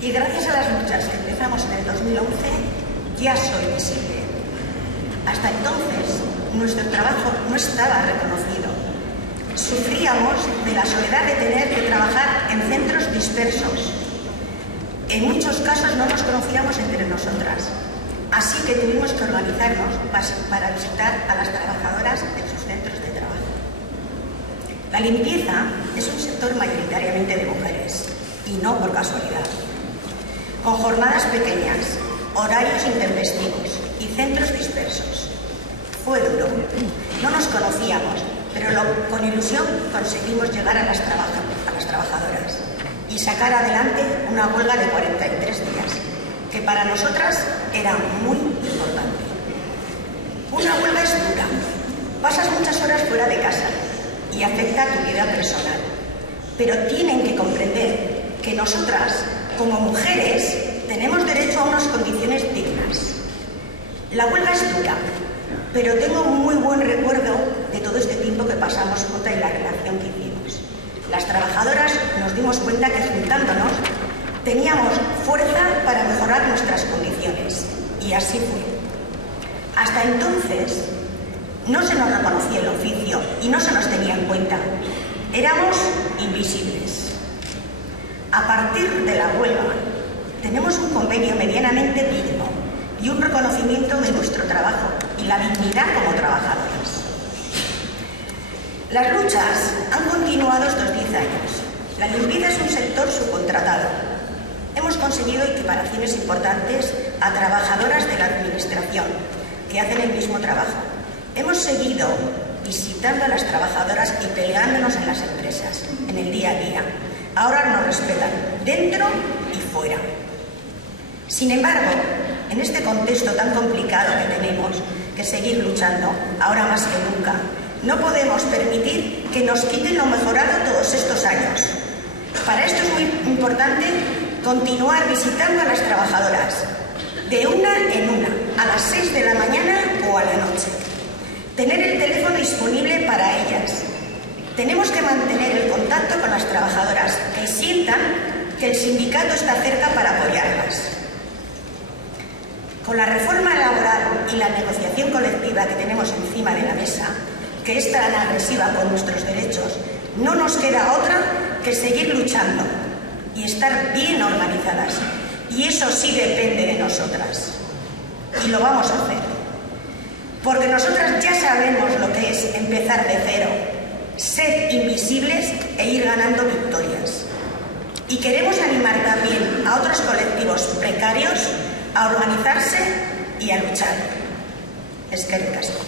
Y gracias a las luchas que empezamos en el 2011, ya soy visible. Hasta entonces, nuestro trabajo no estaba reconocido. Sufríamos de la soledad de tener que trabajar en centros dispersos. En muchos casos no nos conocíamos entre nosotras, así que tuvimos que organizarnos para visitar a las trabajadoras en sus centros de trabajo. La limpieza es un sector mayoritariamente de mujeres, y no por casualidad. Con jornadas pequeñas, horarios intempestivos y centros dispersos. Fue duro. No nos conocíamos, pero con ilusión conseguimos llegar a las trabajadoras y sacar adelante una huelga de 43 días, que para nosotras era muy importante. Una huelga es dura. Pasas muchas horas fuera de casa y afecta a tu vida personal, pero tienen que comprender que nosotras, como mujeres, tenemos derecho a unas condiciones dignas. La huelga es dura, pero tengo un muy buen recuerdo de todo este tiempo que pasamos juntas y la relación que hicimos. Las trabajadoras nos dimos cuenta que juntándonos teníamos fuerza para mejorar nuestras condiciones, y así fue. Hasta entonces no se nos reconocía el oficio y no se nos tenía en cuenta. Éramos invisibles. A partir de la huelga tenemos un convenio medianamente digno y un reconocimiento de nuestro trabajo y la dignidad como trabajadoras. Las luchas han continuado estos 10 años. La limpieza es un sector subcontratado. Hemos conseguido equiparaciones importantes a trabajadoras de la administración que hacen el mismo trabajo. Hemos seguido visitando a las trabajadoras y peleándonos en las empresas, en el día a día. Ahora nos respetan, dentro y fuera. Sin embargo, en este contexto tan complicado que tenemos que seguir luchando, ahora más que nunca, no podemos permitir que nos quiten lo mejorado todos estos años. Para esto es muy importante continuar visitando a las trabajadoras, de una en una, a las 6 de la mañana o a la noche. Tener el teléfono disponible para ellas. Tenemos que mantener el contacto con las trabajadoras, que sientan que el sindicato está cerca para apoyarlas. Con la reforma laboral y la negociación colectiva que tenemos encima de la mesa, que es tan agresiva con nuestros derechos, no nos queda otra que seguir luchando y estar bien organizadas. Y eso sí depende de nosotras. Y lo vamos a hacer. Porque nosotras ya sabemos lo que es empezar de cero, ser invisibles e ir ganando victorias. Y queremos animar también a otros colectivos precarios a organizarse y a luchar. Eskerrik asko.